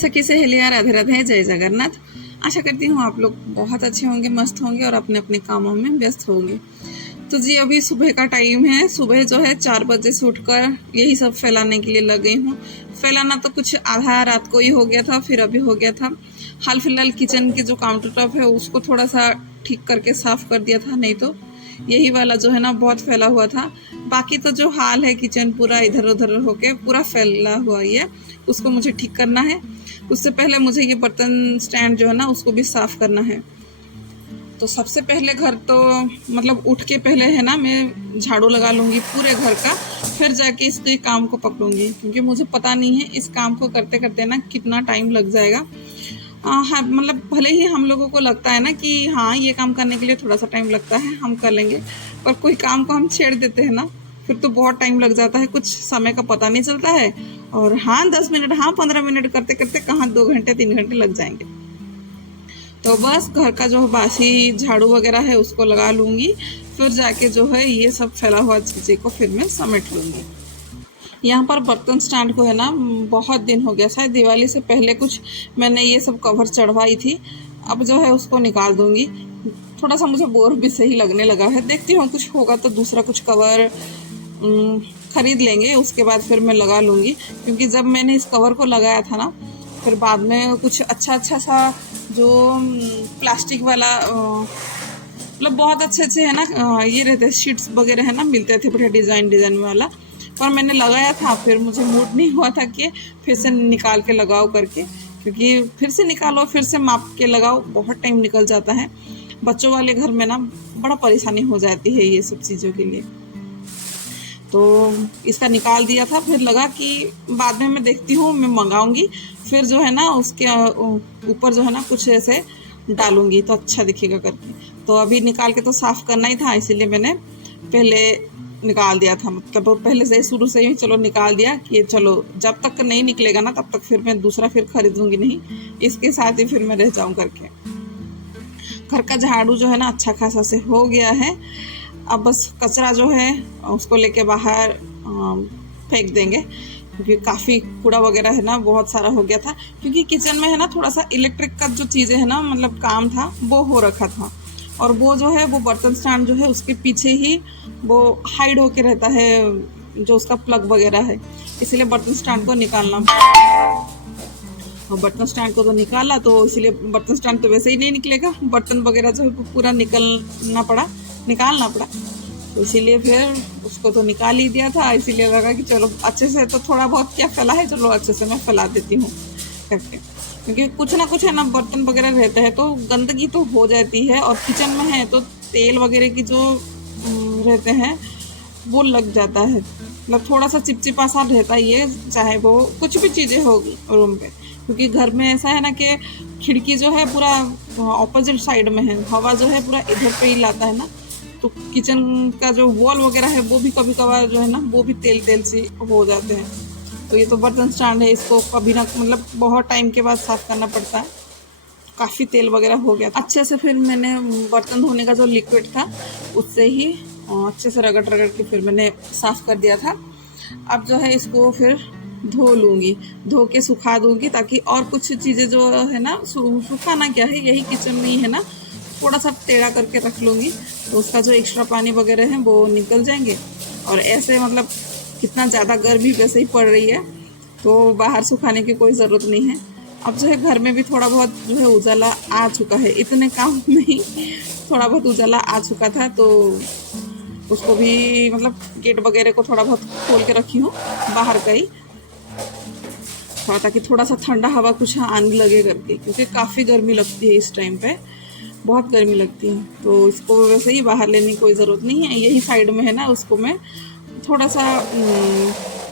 सखी सहेलियां, राधे राधे, जय जगन्नाथ। आशा करती हूँ आप लोग बहुत अच्छे होंगे, मस्त होंगे और अपने अपने कामों में व्यस्त होंगे। तो जी अभी सुबह का टाइम है। सुबह जो है 4 बजे से उठकर यही सब फैलाने के लिए लग गई हूँ। फैलाना तो कुछ आधा रात को ही हो गया था, फिर अभी हो गया था। हाल फिलहाल किचन के जो काउंटर टॉप है उसको थोड़ा सा ठीक करके साफ कर दिया था, नहीं तो यही वाला जो है ना बहुत फैला हुआ था। बाकी तो जो हाल है किचन पूरा इधर उधर होके पूरा फैला हुआ ही है, उसको मुझे ठीक करना है। उससे पहले मुझे ये बर्तन स्टैंड जो है ना उसको भी साफ करना है। तो सबसे पहले घर तो मतलब उठ के पहले है ना मैं झाड़ू लगा लूँगी पूरे घर का, फिर जाके इसके काम को पकड़ूंगी, क्योंकि मुझे पता नहीं है इस काम को करते करते ना कितना टाइम लग जाएगा। हाँ मतलब भले ही हम लोगों को लगता है ना कि हाँ ये काम करने के लिए थोड़ा सा टाइम लगता है, हम कर लेंगे, पर कोई काम को हम छेड़ देते हैं ना फिर तो बहुत टाइम लग जाता है, कुछ समय का पता नहीं चलता है। और हाँ 10 मिनट, हाँ 15 मिनट करते करते कहाँ 2 घंटे 3 घंटे लग जाएंगे। तो बस घर का जो बासी झाड़ू वगैरह है उसको लगा लूँगी, फिर जाके जो है ये सब फैला हुआ चीज़ें को फिर मैं समेट लूँगी। यहाँ पर बर्तन स्टैंड को है ना बहुत दिन हो गया, शायद दिवाली से पहले कुछ मैंने ये सब कवर चढ़वाई थी। अब जो है उसको निकाल दूँगी। थोड़ा सा मुझे बोर भी सही लगने लगा है, देखती हूँ कुछ होगा तो दूसरा कुछ कवर ख़रीद लेंगे, उसके बाद फिर मैं लगा लूँगी। क्योंकि जब मैंने इस कवर को लगाया था ना फिर बाद में कुछ अच्छा सा जो प्लास्टिक वाला मतलब बहुत अच्छे है ना ये रहते शीट्स वगैरह है ना मिलते थे बड़े डिज़ाइन वाला, पर मैंने लगाया था फिर मुझे मूड नहीं हुआ था कि फिर से निकाल के लगाओ करके, क्योंकि फिर से निकालो फिर से माप के लगाओ बहुत टाइम निकल जाता है। बच्चों वाले घर में ना बड़ा परेशानी हो जाती है ये सब चीज़ों के लिए। तो इसका निकाल दिया था, फिर लगा कि बाद में मैं देखती हूँ, मैं मंगाऊंगी, फिर जो है ना उसके ऊपर जो है ना कुछ ऐसे डालूंगी तो अच्छा दिखेगा करके। तो अभी निकाल के तो साफ़ करना ही था, इसीलिए मैंने पहले निकाल दिया था, मतलब पहले से शुरू से ही चलो निकाल दिया कि चलो जब तक नहीं निकलेगा ना तब तक फिर मैं दूसरा फिर खरीदूंगी नहीं, इसके साथ ही फिर मैं रह जाऊँ करके। घर का झाड़ू जो है ना अच्छा खासा से हो गया है। अब बस कचरा जो है उसको लेके बाहर फेंक देंगे, क्योंकि काफ़ी कूड़ा वगैरह है ना बहुत सारा हो गया था। क्योंकि किचन में है ना थोड़ा सा इलेक्ट्रिक का जो चीज़ें है ना मतलब काम था वो हो रखा था, और वो जो है वो बर्तन स्टैंड जो है उसके पीछे ही वो हाइड होके रहता है जो उसका प्लग वगैरह है, इसलिए बर्तन स्टैंड को निकालना। और बर्तन स्टैंड को तो निकाला तो इसीलिए बर्तन स्टैंड तो वैसे ही नहीं निकलेगा, बर्तन वगैरह जो है पूरा निकालना पड़ा, तो इसीलिए फिर उसको तो निकाल ही दिया था। इसीलिए लगा कि चलो अच्छे से तो थोड़ा बहुत क्या फैला है, चलो अच्छे से मैं फैला देती हूँ करके, क्योंकि कुछ ना कुछ है ना बर्तन वगैरह रहते हैं तो गंदगी तो हो जाती है, और किचन में है तो तेल वगैरह की जो रहते हैं वो लग जाता है, मतलब थोड़ा सा चिपचिपा सा रहता ही है, चाहे वो कुछ भी चीज़ें हो रूम पे। क्योंकि घर में ऐसा है ना कि खिड़की जो है पूरा ऑपोजिट साइड में है, हवा जो है पूरा इधर पे ही लाता है ना, तो किचन का जो वॉल वगैरह है वो भी कभी कभार जो है ना वो भी तेल से हो जाते हैं। तो ये तो बर्तन स्टैंड है, इसको कभी ना मतलब बहुत टाइम के बाद साफ़ करना पड़ता है, काफ़ी तेल वगैरह हो गया अच्छे से। फिर मैंने बर्तन धोने का जो लिक्विड था उससे ही अच्छे से रगड़ के फिर मैंने साफ़ कर दिया था। अब जो है इसको फिर धो लूँगी, धो के सुखा दूँगी, ताकि और कुछ चीज़ें जो है ना सुखाना क्या है यही किचन में ही है ना थोड़ा सा टेढ़ा करके रख लूँगी, तो उसका जो एक्स्ट्रा पानी वगैरह है वो निकल जाएंगे। और ऐसे मतलब कितना ज़्यादा गर्मी वैसे ही पड़ रही है तो बाहर सुखाने की कोई ज़रूरत नहीं है। अब जो है घर में भी थोड़ा बहुत जो है उजाला आ चुका है, इतने काम में ही थोड़ा बहुत उजाला आ चुका था, तो उसको भी मतलब गेट वगैरह को थोड़ा बहुत खोल के रखी हूँ बाहर का ही, थोड़ा ताकि थोड़ा सा ठंडा हवा कुछ आने लगे करके, क्योंकि काफ़ी गर्मी लगती है इस टाइम पे, बहुत गर्मी लगती है। तो इसको वैसे ही बाहर लेने की कोई ज़रूरत नहीं है, यही साइड में है ना उसको मैं थोड़ा सा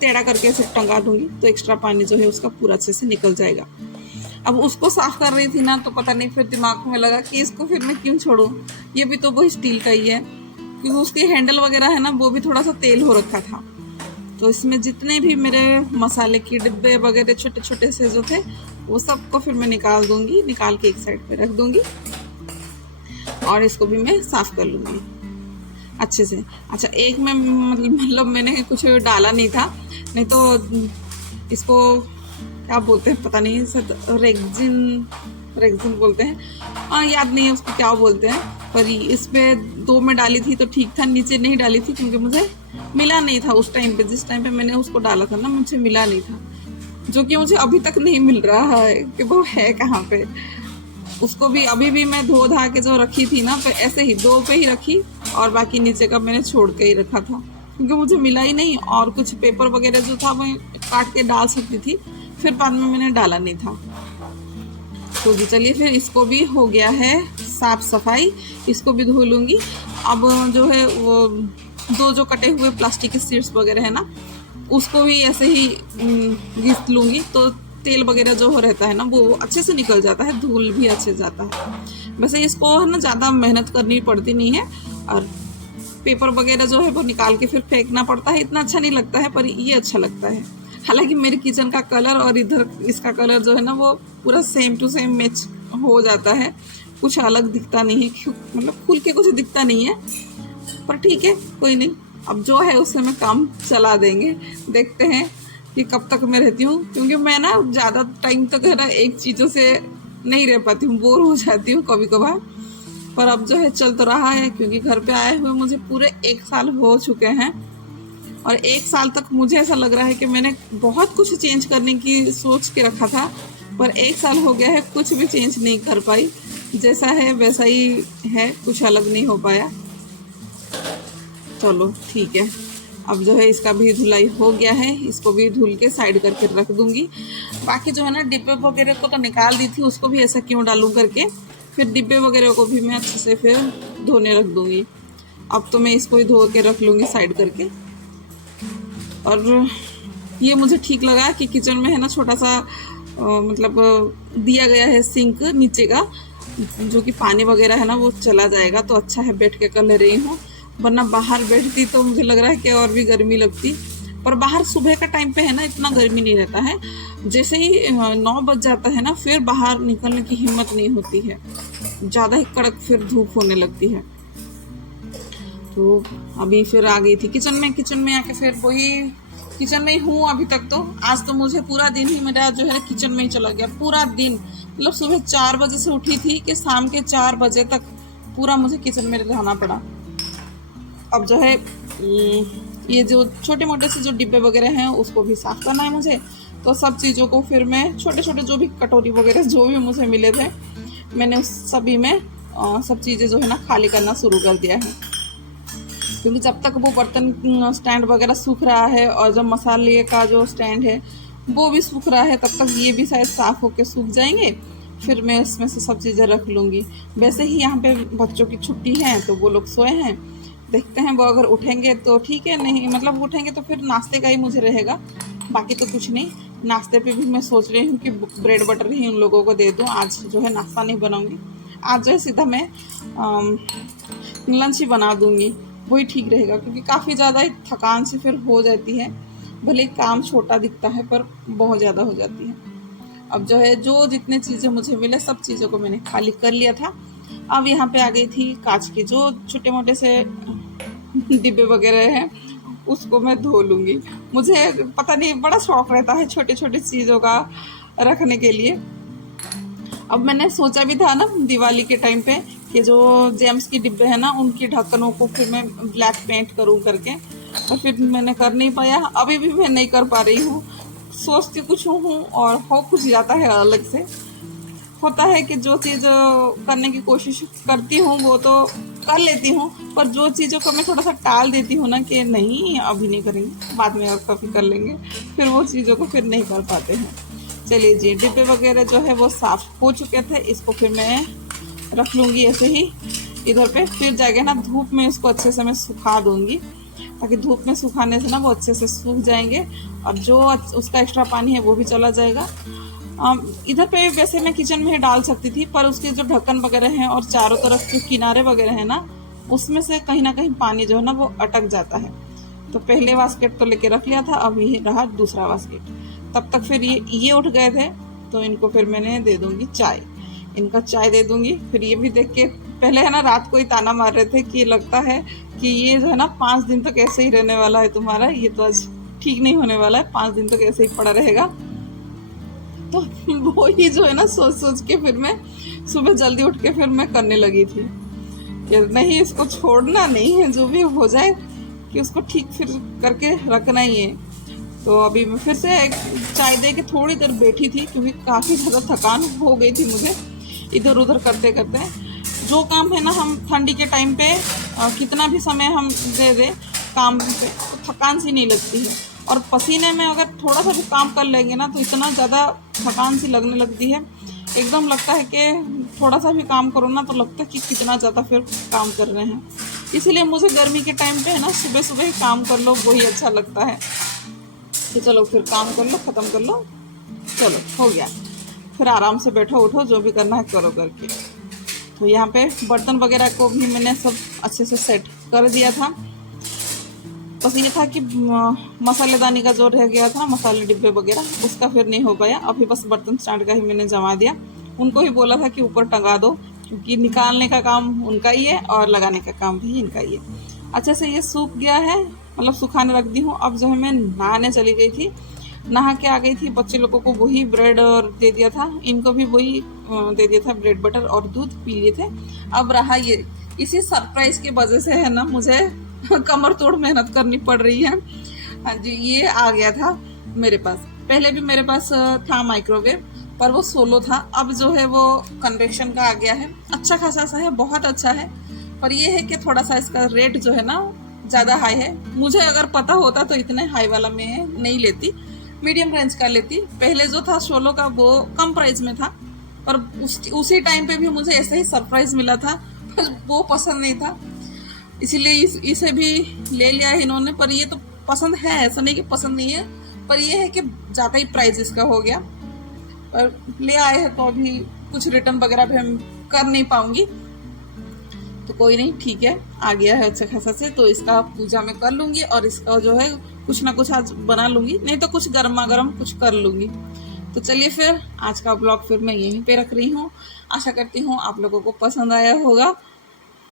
टेढ़ा करके ऐसे टंगा दूँगी, तो एक्स्ट्रा पानी जो है उसका पूरा अच्छे से निकल जाएगा। अब उसको साफ़ कर रही थी ना तो पता नहीं फिर दिमाग में लगा कि इसको फिर मैं क्यों छोड़ूं, ये भी तो वो स्टील का ही है, क्योंकि उसकी हैंडल वगैरह है ना वो भी थोड़ा सा तेल हो रखा था। तो इसमें जितने भी मेरे मसाले के डिब्बे वगैरह छोटे छोटे से जो थे वो सबको फिर मैं निकाल दूँगी, निकाल के एक साइड पे रख दूँगी, और इसको भी मैं साफ़ कर लूँगी अच्छे से। अच्छा एक में मतलब मैंने कुछ डाला नहीं था, नहीं तो इसको क्या बोलते हैं पता नहीं, शायद रेक्जिन रेक्जिन बोलते हैं, हाँ याद नहीं है उसको क्या बोलते हैं। पर इस पे 2 में डाली थी तो ठीक था, नीचे नहीं डाली थी क्योंकि मुझे मिला नहीं था उस टाइम पे, जिस टाइम पे मैंने उसको डाला था ना मुझे मिला नहीं था, जो कि मुझे अभी तक नहीं मिल रहा है कि वो है कहाँ पे। उसको भी अभी भी मैं धो धा के जो रखी थी ना, तो ऐसे ही 2 पे ही रखी और बाकी नीचे का मैंने छोड़ के ही रखा था क्योंकि मुझे मिला ही नहीं। और कुछ पेपर वगैरह जो था वो काट के डाल सकती थी, फिर बाद में मैंने डाला नहीं था। तो जी चलिए फिर इसको भी हो गया है साफ सफाई, इसको भी धो लूँगी। अब जो है वो 2 जो कटे हुए प्लास्टिक के शीट्स वगैरह है ना, उसको भी ऐसे ही घिस लूँगी, तो तेल वगैरह जो हो रहता है ना वो अच्छे से निकल जाता है, धूल भी अच्छे जाता है। वैसे इसको है ना ज़्यादा मेहनत करनी पड़ती नहीं है, और पेपर वगैरह जो है वो निकाल के फिर फेंकना पड़ता है, इतना अच्छा नहीं लगता है, पर ये अच्छा लगता है। हालांकि मेरे किचन का कलर और इधर इसका कलर जो है ना वो पूरा सेम टू सेम मैच हो जाता है, कुछ अलग दिखता नहीं है, मतलब खुल के कुछ दिखता नहीं है, पर ठीक है कोई नहीं, अब जो है उससे मैं काम चला देंगे। देखते हैं कि कब तक मैं रहती हूँ, क्योंकि मैं ना ज़्यादा टाइम तक है ना एक चीज़ों से नहीं रह पाती हूँ, बोर हो जाती हूँ कभी कभार। पर अब जो है चल तो रहा है, क्योंकि घर पे आए हुए मुझे पूरे 1 साल हो चुके हैं, और 1 साल तक मुझे ऐसा लग रहा है कि मैंने बहुत कुछ चेंज करने की सोच के रखा था, पर 1 साल हो गया है कुछ भी चेंज नहीं कर पाई, जैसा है वैसा ही है, कुछ अलग नहीं हो पाया। चलो ठीक है, अब जो है इसका भी धुलाई हो गया है, इसको भी धुल के साइड करके रख दूंगी। बाकी जो है ना डिब्बे वगैरह को तो निकाल दी थी, उसको भी ऐसा क्यों डालूं करके, फिर डिब्बे वगैरह को भी मैं अच्छे से फिर धोने रख दूंगी। अब तो मैं इसको ही धो के रख लूँगी साइड करके। और ये मुझे ठीक लगा कि किचन में है ना छोटा सा मतलब दिया गया है सिंक नीचे का, जो कि पानी वगैरह है ना वो चला जाएगा, तो अच्छा है बैठ के कर ले रही हूँ, वरना बाहर बैठती तो मुझे लग रहा है कि और भी गर्मी लगती। पर बाहर सुबह का टाइम पे है ना इतना गर्मी नहीं रहता है, जैसे ही 9 बज जाता है ना फिर बाहर निकलने की हिम्मत नहीं होती है, ज़्यादा ही कड़क फिर धूप होने लगती है। तो अभी फिर आ गई थी किचन में आके फिर वही किचन में ही हूँ अभी तक। तो आज तो मुझे पूरा दिन ही मेरा जो है किचन में ही चला गया, पूरा दिन, मतलब सुबह 4 बजे से उठी थी कि शाम के 4 बजे तक पूरा मुझे किचन में रहना पड़ा। अब जो है ये जो छोटे मोटे से जो डिब्बे वगैरह हैं उसको भी साफ़ करना है मुझे, तो सब चीज़ों को फिर मैं छोटे छोटे जो भी कटोरी वगैरह जो भी मुझे मिले थे मैंने उस सभी में सब चीज़ें जो है ना खाली करना शुरू कर दिया है, क्योंकि जब तक वो बर्तन स्टैंड वगैरह सूख रहा है और जब मसाले का जो स्टैंड है वो भी सूख रहा है, तब तक ये भी शायद साफ़ होके सूख जाएंगे, फिर मैं इसमें से सब चीज़ें रख लूँगी। वैसे ही यहाँ पे बच्चों की छुट्टी है तो वो लोग सोए हैं, देखते हैं वो अगर उठेंगे तो ठीक है, नहीं मतलब उठेंगे तो फिर नाश्ते का ही मुझे रहेगा, बाकी तो कुछ नहीं। नाश्ते पे भी मैं सोच रही हूँ कि ब्रेड बटर ही उन लोगों को दे दूँ, आज जो है नाश्ता नहीं बनाऊँगी, आज जो है सीधा मैं लंच ही बना दूँगी, वही ठीक रहेगा, क्योंकि काफ़ी ज़्यादा थकान से फिर हो जाती है, भले काम छोटा दिखता है पर बहुत ज़्यादा हो जाती है। अब जो है जो जितने चीज़ें मुझे मिले सब चीज़ों को मैंने खाली कर लिया था। अब यहाँ पे आ गई थी कांच के जो छोटे मोटे से डिब्बे वगैरह हैं उसको मैं धो लूँगी। मुझे पता नहीं बड़ा शौक रहता है छोटे छोटे चीज़ों का रखने के लिए। अब मैंने सोचा भी था ना दिवाली के टाइम पे कि जो जेम्स की डिब्बे हैं ना उनकी ढक्कनों को फिर मैं ब्लैक पेंट करूँ करके, और फिर मैंने कर नहीं पाया, अभी भी मैं नहीं कर पा रही हूँ। सोचती कुछ हूँ और हो कुछ जाता है अलग से। होता है कि जो चीज़ करने की कोशिश करती हूँ वो तो कर लेती हूँ, पर जो चीज़ों को मैं थोड़ा सा टाल देती हूँ ना कि नहीं अभी नहीं करेंगे, बाद में और कभी कर लेंगे, फिर वो चीज़ों को फिर नहीं कर पाते हैं। चलिए जी, डिब्बे वगैरह जो है वो साफ़ हो चुके थे, इसको फिर मैं रख लूँगी ऐसे ही इधर पे, फिर जाके ना धूप में इसको अच्छे से मैं सुखा दूँगी, ताकि धूप में सुखाने से ना वो अच्छे से सूख जाएंगे और जो उसका एक्स्ट्रा पानी है वो भी चला जाएगा। इधर पे वैसे मैं किचन में ही डाल सकती थी, पर उसके जो ढक्कन वगैरह हैं और चारों तरफ जो किनारे वगैरह हैं ना उसमें से कहीं ना कहीं पानी जो है ना वो अटक जाता है। तो पहले बास्केट तो लेके रख लिया था, अब ये रहा दूसरा बास्केट। तब तक फिर ये उठ गए थे तो इनको फिर मैंने दे दूँगी चाय, इनका चाय दे दूँगी। फिर ये भी देख के पहले है ना रात को ही ताना मार रहे थे कि लगता है कि ये जो है ना 5 दिन तक ऐसे ही रहने वाला है तुम्हारा, ये तो आज ठीक नहीं होने वाला है, 5 दिन तक ऐसे ही पड़ा रहेगा। तो वो ही जो है ना सोच सोच के फिर मैं सुबह जल्दी उठ के फिर मैं करने लगी थी कि नहीं, इसको छोड़ना नहीं है, जो भी हो जाए कि उसको ठीक फिर करके रखना ही है। तो अभी मैं फिर से एक चाय दे के थोड़ी देर बैठी थी, क्योंकि काफ़ी ज़्यादा थकान हो गई थी मुझे इधर उधर करते करते। जो काम है ना, हम ठंडी के टाइम पे कितना भी समय हम दे दे काम पे, तो थकान सी नहीं लगती है। और पसीने में अगर थोड़ा सा भी काम कर लेंगे ना, तो इतना ज़्यादा थकान सी लगने लगती है, एकदम लगता है कि थोड़ा सा भी काम करो ना तो लगता है कि कितना ज़्यादा फिर काम कर रहे हैं। इसीलिए मुझे गर्मी के टाइम पे है ना, सुबह सुबह ही काम कर लो वही अच्छा लगता है कि चलो फिर काम कर लो, ख़त्म कर लो, चलो हो गया, फिर आराम से बैठो उठो, जो भी करना है करो करके। तो यहाँ पे बर्तन वगैरह को भी मैंने सब अच्छे से सेट कर दिया था। बस ये था कि मसालेदानी का जो रह गया था, मसाले डिब्बे वगैरह, उसका फिर नहीं हो पाया। अभी बस बर्तन स्टैंड का ही मैंने जमा दिया। उनको ही बोला था कि ऊपर टंगा दो, क्योंकि निकालने का काम उनका ही है और लगाने का काम भी इनका ही है। अच्छे से ये सूख गया है, मतलब सुखाने रख दी हूँ। अब जो है मैं नहाने चली गई थी, नहा के आ गई थी। बच्चे लोगों को वही ब्रेड और दे दिया था, इनको भी वही दे दिया था, ब्रेड बटर और दूध पी लिए थे। अब रहा ये, इसी सरप्राइज की वजह से है ना मुझे कमर तोड़ मेहनत करनी पड़ रही है। हाँ जी, ये आ गया था मेरे पास। पहले भी मेरे पास था माइक्रोवेव, पर वो सोलो था। अब जो है वो कन्वेक्शन का आ गया है। अच्छा खासा सा है, बहुत अच्छा है, पर ये है कि थोड़ा सा इसका रेट जो है ना ज़्यादा हाई है। मुझे अगर पता होता तो इतने हाई वाला मैं नहीं लेती, मीडियम रेंज का लेती। पहले जो था सोलो का वो कम प्राइस में था, पर उसी टाइम पे भी मुझे ऐसे ही सरप्राइज मिला था, पर वो पसंद नहीं था, इसीलिए इसे भी ले लिया है इन्होंने। पर ये तो पसंद है, ऐसा नहीं कि पसंद नहीं है, पर ये है कि ज़्यादा ही प्राइस इसका हो गया। पर ले आए हैं तो अभी कुछ रिटर्न वगैरह भी हम कर नहीं पाऊंगी, तो कोई नहीं, ठीक है, आ गया है अच्छा खासा से। तो इसका पूजा मैं कर लूँगी और इसका जो है कुछ ना कुछ आज बना लूँगी, नहीं तो कुछ गर्मा गर्म कुछ कर लूँगी। तो चलिए फिर आज का ब्लॉग फिर मैं यहीं पे रख रही हूँ। आशा करती हूँ आप लोगों को पसंद आया होगा।